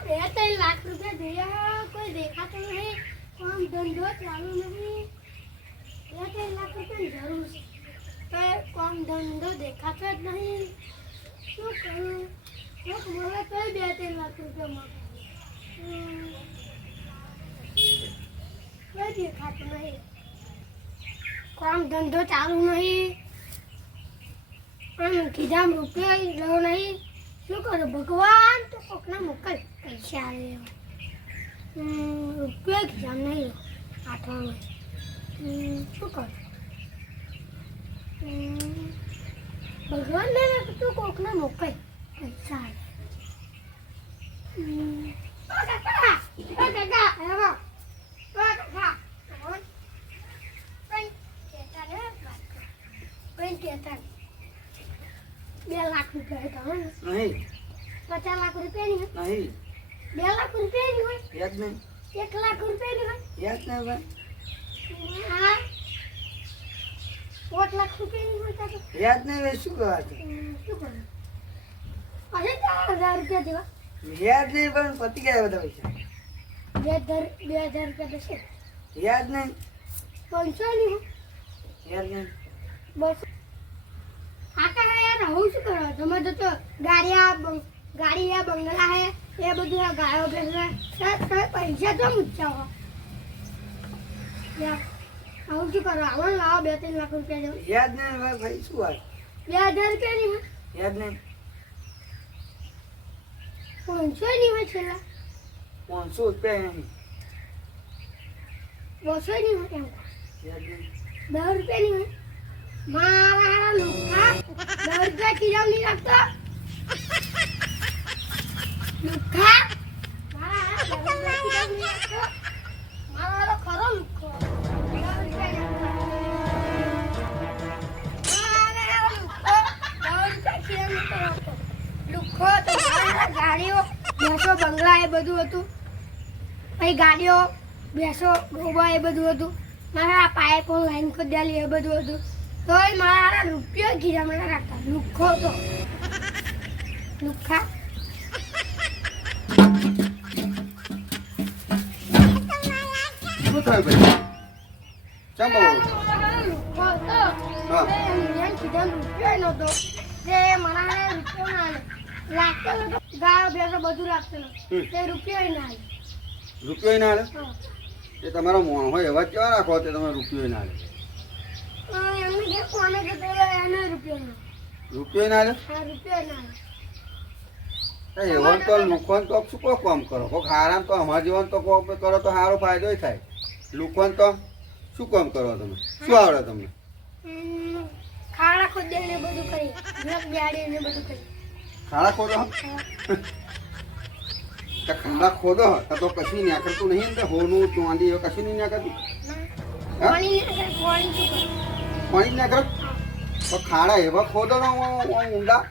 બે લાખ રૂપિયા જોયા કોઈ દેખાતો નહીં. કામ ધંધો ચાલુ નથી. બે લાખ રૂપિયાની જરૂર છે. કામ ધંધો દેખાતો જ નહીં. શું કરું? એક મળે તો બે લાખ રૂપિયા મળે. દેખાતું નહીં. કોમ ધંધો ચાલુ નહીં. આમ કીધામ રૂપિયા લો નહીં. શું કરું? ભગવાન તો કોકના મોકલ. પૈસા આવે રૂપિયો એક્ઝામ નહીં. આઠવામાં શું કરો? હમ, ભગવાનને તું કોકના મોકલ. પૈસા આવે. Thank ઓ બે લાખ રૂપિયા નહીં. પચાસ લાખ રૂપિયાની નહીં. બે લાખ રૂપિયાની હોય? યાદ નહીં. એક લાખ રૂપિયાની હોય? યાદ નહીં ભાઈ હા. પાંચ લાખ રૂપિયાની હોય તો. યાદ નહીં ભાઈ શું કહા છે? શું કરું અરે ચાર હજાર રૂપિયા જેવા. યાદ નહીં પણ પતી ગયા બધા પૈસા બે હજાર બે હજાર રૂપિયા થશે યાદ નહીં. પાંચસો નહીં યાદ નહીં. બસ કાકા હા યાર હું શું કરો? તમે તો તો ગાડિયા ગાડિયા બંગલા હે એ બધું આ ગાયો ભેંસા સર પૈસા તો મૂચ્યા હો આવું શું કરો? આવો લાવો બે ત્રણ લાખ રૂપિયા જેવું. યાદ નહીં ભાઈ ભાઈ શું વાત? બે હજાર રૂપિયાની હોય યાદ નહીં? પાંચસો નહીં હોય છેલ્લા. પાંચસો રૂપિયા નહીં બસો નહીં હોય એમ. દસ રૂપિયા નહીં મારા દસ રૂપિયા કિલો નહીં રાખતો. લુખ્ખો તો ગાડીઓ બેસો બંગલા એ બધું હતું પછી ગાડીઓ, બેસો, ગોબા એ બધું હતું મારા પાઇપો લાઈન ખોદ્યાલી એ બધું હતું તોય મારા રૂપિયો મને રાખતા. લુખો તો. લુખા. શું થયું ભાઈ? ચમ બહુ તો. હા. તે એમને કીધા રૂપિયો તે. મારા રૂપિયો ના લાગતો નહોતો ગાયો ભેંસો બધું રાખતો તે રૂપિયો ના રૂપિયો ના હા. એ તમારો મોણ હોય એવા કેવા રાખો તે તમે રૂપિયો ના હાલે હા, એમને કે કોને જતો રહ્યો એને રૂપિયો ના એવન તો લુખવાન તો શું કોઈ કામ કરો? કોક હારામ તો અમારા જીવન તો કોક કરો તો સારો ફાયદો થાય. લુખવાન તો શું કામ કરો તમે? શું આવડે તમને? ખાડા ખોદે ને બધું કરી નખ બેહાડી ને બધું કરી ખાડા ખોદો તો ખાડા ખોદો તો કશું નીકળતું નહીં ને હોનું ચાંદી કશું નહીં કરતું પાણી પાણી શું કરે? પાણી જ કરો. તો ખાડા એવા ખોદો ને ઊંડા.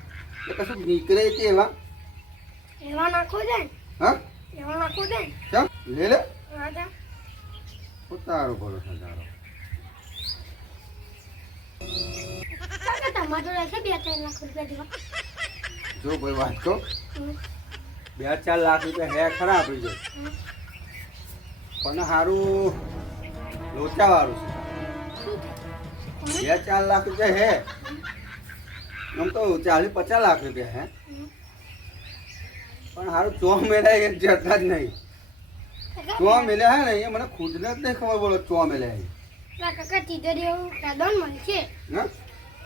એ કશું નીકળે કે એવા? એવા નાખો દે ને, હા? એવા નાખો દે ને. કેમ લે લે. ઉતારો બોલો બે લાખ રૂપિયા જેવા? જો કોઈ વાત કહો. બે ચાર લાખ રૂપિયા હે ખરા આપી જાય પણ સારું છે. થાય? બે ચાર લાખ રૂપિયા હે આમ તો ચાલીસ પચાસ લાખ રૂપિયા હે પણ સારું ચો મેળાય એ જતા જ નહીં. ચો મેળ્યા હે ને એ મને ખુદને જ નહીં ખબર બોલો ચો મેળ્યા. કાકા તિજોરી એવું ખેદન મળશે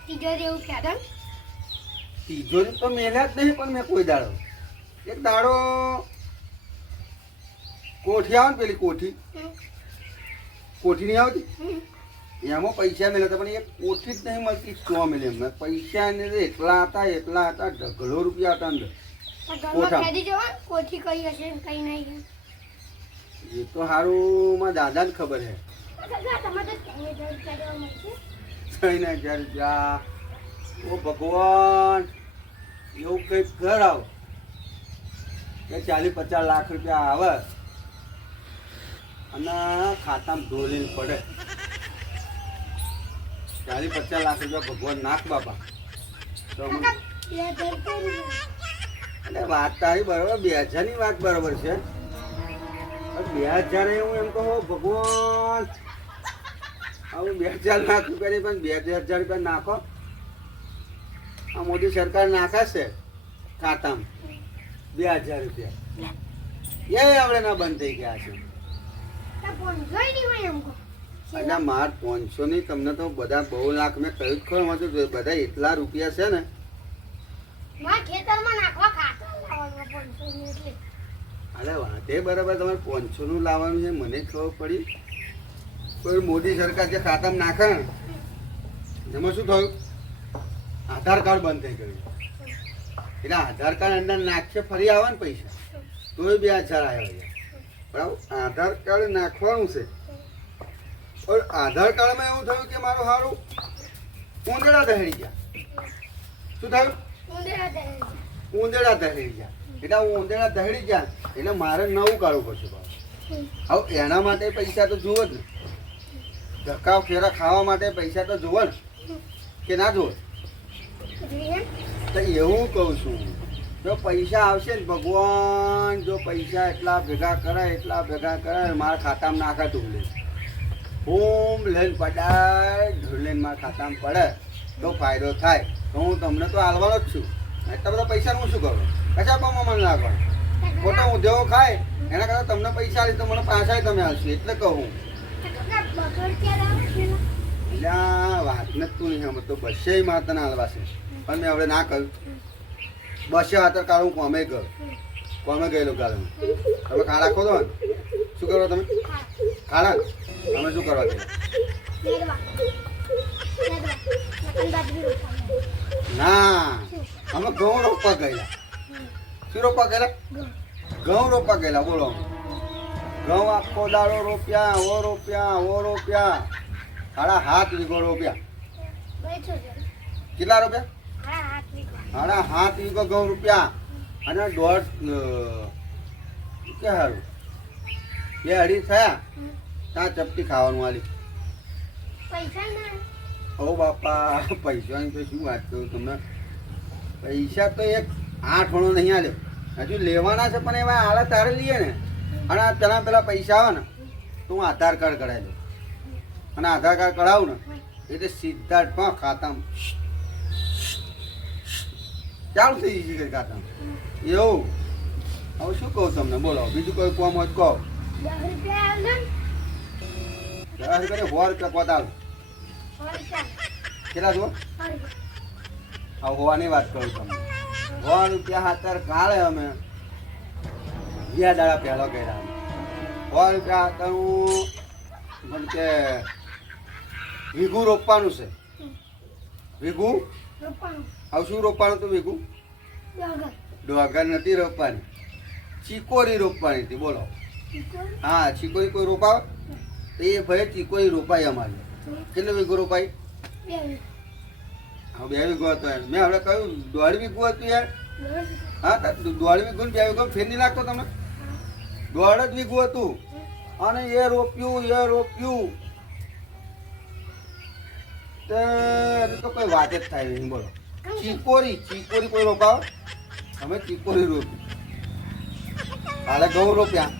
તિજોરી એવું ખેદન તિજોરી તો મેળ્યા જ નહીં પણ મેં કોઈ દાડો. એક દાડો કોઠી આવે ને પેલી કોઠી. કોઠી નહીં આવતી. એમાં પૈસા મળ્યા હતા પણ એક કોઠી જ નહીં મળતી ચો મળે એમને. પૈસા એને એટલા હતા એટલા હતા ઢગલો રૂપિયા હતા અંદર. કોઠા. કઈ હશે કઈ નહીં એ તો સારું માં દાદાને ખબર હે. થઈને ઘર જા ઓ ભગવાન એવું કંઈક ઘર આવ. કે ચાલીસ પચાસ લાખ રૂપિયા આવે. અને ખાતામાં ઢોલીને પડે. ચાલીસ પચાસ લાખ રૂપિયા ભગવાન નાખ બાપા. એટલે વાત તારી બરોબર, બે હજારની વાત બરોબર છે. બે હજાર હું એમ કહું ભગવાન હવે બે હજાર લાખ રૂપિયાની પણ બે હજાર રૂપિયા નાખો. આ મોદી સરકાર નાખાશે ખાતામાં, બે હજાર રૂપિયા. એ આપણે ના બંધ થઈ ગયા છે. એટલે માર પાંચસો ની તમને તો બધા બહુ લાખ મેં કયું જ વાંચું છું તો બધા એટલા રૂપિયા છે ને. અરે વાંધે બરાબર તમારે પાંચસો નું લાવવાનું છે મને ખબર પડી. કોઈ મોદી સરકાર જે ખાતામાં નાખે ને એમાં શું થયું? આધાર કાર્ડ બંધ થઈ ગયું. એટલે આધાર કાર્ડ અંદર નાખશે ફરી આવે ને પૈસા. તોય બે હજાર આવ્યા બરાબર? આધાર કાર્ડ નાખવાનું છે. પણ આધાર કાર્ડમાં એવું થયું કે મારું સારું ઉંદરડા દહેરી ગયા. શું થયું? ઉંદરા દહેરી ગયા. એટલે ઉંદરડા દહેરી ગયા એટલે મારે નવું કાઢવું પડશે. હવે એના માટે પૈસા તો જુઓ જ ને. ધક્કા ફેરા ખાવા માટે પૈસા તો જુઓ જ કે ના જુઓ? તો એવું કહું છું જો પૈસા આવશે ને ભગવાન જો પૈસા એટલા ભેગા કરે એટલા ભેગા કરે મારા ખાતામાં નાખે ઢૂલે બૂમ લઈને પડાય, ઢૂલીને મારા ખાતામાં પડે, તો ફાયદો થાય. તો હું તમને તો હાલવાનો જ છું. એટલા બધા પૈસા હું શું કરું? કશા પણ મને કરું ખોટા ઉદ્યોગો ખાય, એના કરતાં તમને પૈસા આલી તો મને પાછા તમે આવશો એટલે કહું તો? એટલે વાત ને તું નહીં સમજતો બસે માં તને હાલવા છે. પણ મેં હવે ના કહ્યું બસે વાતર હું કોમે ગયો. કોમે ગયેલો હું. તમે ખાડા ખોદો ને. શું કરો તમે. ખાડા તમે શું કરવા. ના. અમે ઘઉં રોપવા ગયેલા. શું રોપવા ગયેલા? ઘઉં. રોપવા ગયેલા બોલો. ઘઉં આખો દાડો રોપ્યા ઓ રોપ્યા ઓ રોપ્યા. સાડા હાથ વીઘો રોપ્યા. કેટલા રોપ્યા. સાડા હાથ વીઘો. ઘઉં રૂપિયા. અને દોઢ કે સારું બે અઢી થયા? ત્યાં ચપટી ખાવાનું પૈસા ઓ બાપા, પૈસાની તો શું વાત કરું તમને? પૈસા તો એક આઠ વણો નહીં આલે. હજુ લેવાના છે, પણ એવા હાલત તારે લઈએ ને. અને આ પેલા પૈસા આવે ને, તો હું આધાર કાર્ડ કઢાવી દઉં. અને આધાર કાર્ડ કઢાવું ને, એટલે સીધા જ પણ ખાતામાં ચાલુ થઈ જશે ખાતામાં. એવું? હવે શું કહું તમને? બોલો, બીજું કોઈ કોમ હોય કહો. દસ રૂપિયા આવે સો રૂપિયા પોતાલ કેટલા જુઓ હા હોવાની વાત કરું તમને. સો રૂપિયા હાથર કાળે અમે બે દાડા પહેલો કર્યા. સો રૂપિયા હાથર હું મને કે વીઘું રોપવાનું છે. વીઘું? હવે શું રોપવાનું હતું વીઘું? ડોગર નથી રોપવાની. ચીકોરી રોપવાની હતી બોલો. હા ચીકોરી કોઈ રોપાવે એ ભાઈ ચીકોરી રોપાય અમારી. કેટલો વીઘો રોપાય? હા, બે વીઘો હતો યાર. મેં હવે કહ્યું, દોઢ વીઘો હતું યાર. હા દોઢ વીઘો બે વીઘો ફેર નહીં લાગતો તમને દોઢ જ વીઘું હતું. અને એ રોપ્યું એ રોપ્યું. તો કોઈ વાત જ થાય નહીં, બોલો. ચીકોરી ચીકોરી કોઈ રોપાવ? અમે ચીકોરી રોપ્યું કાલે ઘઉં રોપ્યા.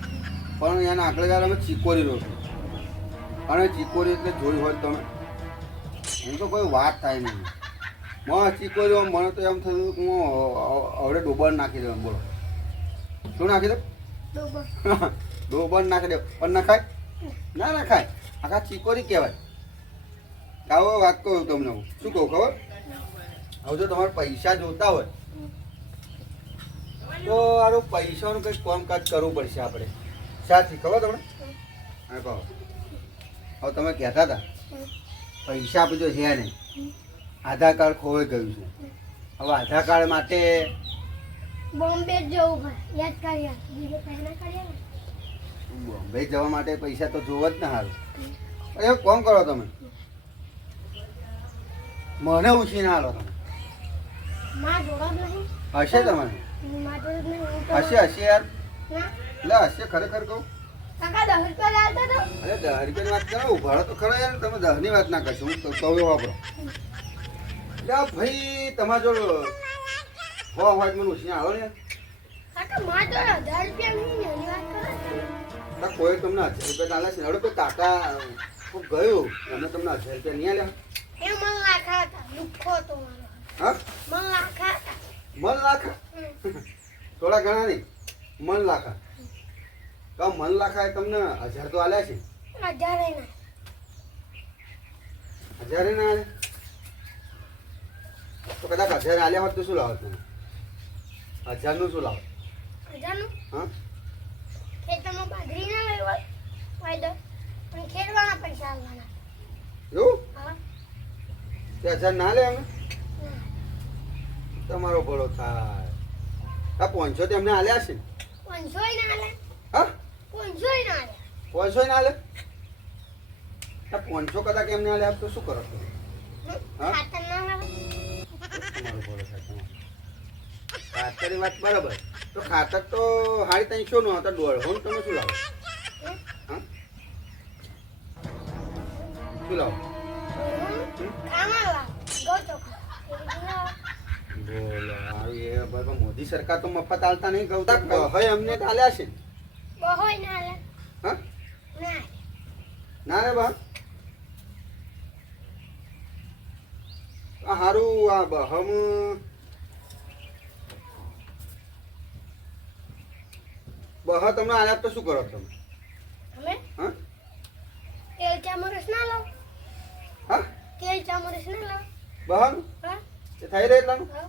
પણ એના આગળ જયારે અમે ચીકોરી રોપ્યું અને ચીકોરી એટલે જોઈ હોય તમે. એમ તો કોઈ વાત થાય નહીં. મને ચીકોરી મને તો એમ થયું કે હું હવે ડોબર નાખી દઉં બોલો. શું નાખી દઉં ડોબર. નાખી દઉં પણ નખાય? ના નખાય. આખા ચીકોરી કહેવાય. આવો વાત કહું તમને હું. શું કહું ખબર? હવે જો તમારે પૈસા જોતા હોય તો આરો પૈસાનું કંઈક કામકાજ કરવું પડશે આપણે. સાથી ખબર તમને? હા કહો. હવે તમે કહેતા હતા પૈસા આપણે જો છે નહીં. આધાર કાર્ડ ખોવાઈ ગયું છે. હવે આધાર કાર્ડ માટે બોમ્બે જવું ભાઈ યાદ કર્યા બીજે પહેલા કર્યા બોમ્બે જવા માટે પૈસા તો જોવા જ ને સારું અરે કોમ કરો તમે? મને ઉછીને હાલો તમે. હશે તમારે? હશે હશે યાર. ના એટલે હશે ખરેખર કહું? કાકા દસ રૂપિયા લાવતા તો અરે દહ રૂપિયાની વાત કરો ઉભાડો તો ખરો યાર તમે દહની વાત ના કરશો હું કહું વાપરો ભાઈ તમારા જો હો હોય મને ઉછીને આવો ને. કાકા મારે તો હજાર રૂપિયા વાત કરો. કોઈ તમને હજાર રૂપિયા ચાલે છે ને હવે કોઈ કાકા ગયું અને તમને હજાર રૂપિયા નહીં આલ્યા. એ મન લાખા હતા લુખ્ખો હતો મારો. હા? મન લાખા મન લાખા થોડા ઘણા નહીં. મન લાખા. તો મન લાખા એ તમને હજાર તો આલ્યા છે. હજારે ના. હજારે ના તો કદાચ હજાર આલ્યા હોત તો શું લાવો તમે હજારનું શું લાવો હજારનું? હા? ખેતરમાં બાજરી ના લેવા અને ખેડવાના પૈસા આવવાના એવું? હા. તે હજાર ના લે અમે. તમારો ભલો થાય. આ પાંચસો તેમને આલ્યા છે ને? ના લે હા? પાંચસોય ના લે પાંચસો ના લે આ પાંચસો કદાચ એમને આલ્યા તો શું કરો હમ? ખાતર ના ખાતરની વાત બરાબર. તો ખાતર તો હાડી ત્રણસો નું હતા દોઢ હોમ તમે શું લાવો? હા? શું લાવ ગૌ ચોખા એ રીતનું લાવ. બોલો મોદી સરકાર તો મફત આલતા નહીં ગૌતા હવે અમને તો આલ્યા છે બહોય ના લે હા? ના. ના રે બા. આ હારું આ બહમ. બહ તમને આલ્યા તો શું કરો તમે? અમે? હા? તેલ ચામરસ ના લાવ હા? તેલ ચામરસ ના લાવ બહન હા? એ થઈ રહે એટલાનું? હા.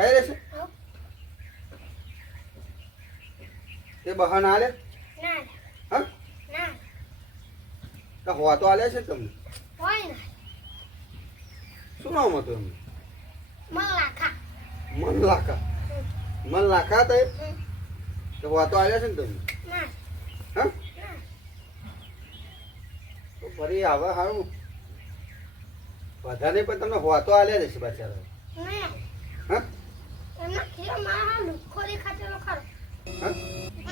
થઈ રહેશે એ બહન આલે? હા? તો હોવા તો આલ્યા છે તમને? શું નામ હતું એમને? મન લાખા મન લાખા તો હોવા તો આલ્યા છે ને તમને? હા? તો ફરી આવે હારું. બધાને પણ તમને હોવા તો આલ્યા છે પાછા. બચારા હા? એમના ખીરા મારા લુખ્ખો દેખાતેલો ખરો. હા?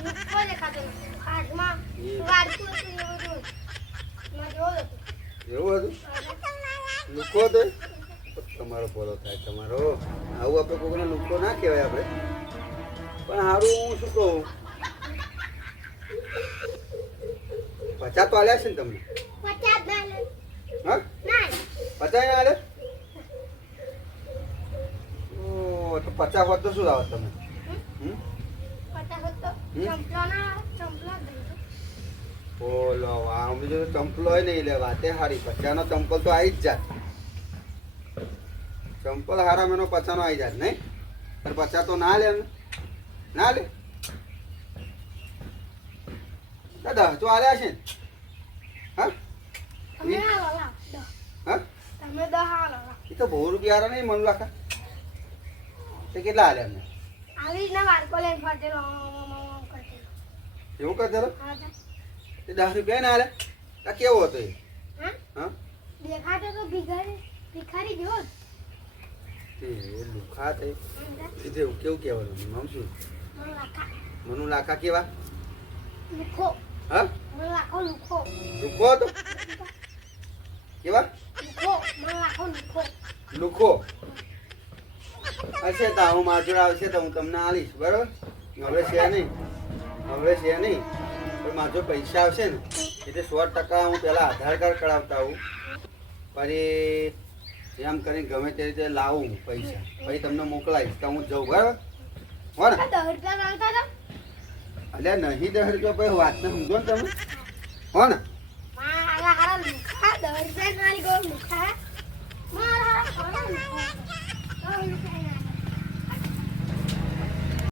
લુખ્ખો દેખાતેલો હાથમાં એ- હતું એવું હતું મેં જોયું હતું એવું હતું? લુકો તો? તમારો બોલો થાય તમારો. આવું આપણે કોઈને લુકો ના કહેવાય આપણે. પણ સારું હું શું કહું? પચાસ તો આલ્યા છે ને તમને? પચાસ ના હા? પચાસ ના આલે ઓ તો પચાસ હોત તો શું લાવો તમે? જ. બોલો બીજું તો ચંપલો હોય નહીં લે વાતે હારી. પચાનો ચંપલ તો આવી જ જાત. ચંપલ હારા મેનો પચાનો આવી જાત નહીં? પણ પચા તો ના લે ના લે? દાદા તો આલ્યા છે? હા? તમે હાલો લાવ હા? તમે દો હાલો લાવ એ તો બહુ રૂપિયા નહીં મન લાખા તે કેટલા આલ્યા અમને આવી રીતના બાળકો લઈને ફરતેલો આમ, આમ, આમ, આમ કરતેલો. એવું કહે ચાલો તે દસ રૂપિયા ના આલે? આ કેવો હતો એ? હા? હા? દેખાતો તો ભિખારી ભિખારી જેવો લુખા તે હા, એ તો એવું કેવું કહેવાનું? નામ શું? મનુ લાખા કેવા? લુખો. હા? મન લાખો. લુખો લુખો તો કેવા? લુખો મન લાખો લુખો. લુખો. હશે તો હું માજુર આવશે તો હું તમને આલીશ બરોબર? હવે છે નહીં. હવે છે નહીં. પણ મારો પૈસા આવશે ને એટલે સો ટકા હું પહેલાં આધાર કાર્ડ કઢાવતા હું પછી એમ કરીને ગમે તે રીતે લાવું પૈસા. પછી તમને મોકલાવીશ તો હું જઉં બરાબર? હો ને? અલ્યા નહીં દસ રૂપિયા ભાઈ વાત ને સમજો ને તમે. હો ને? દસ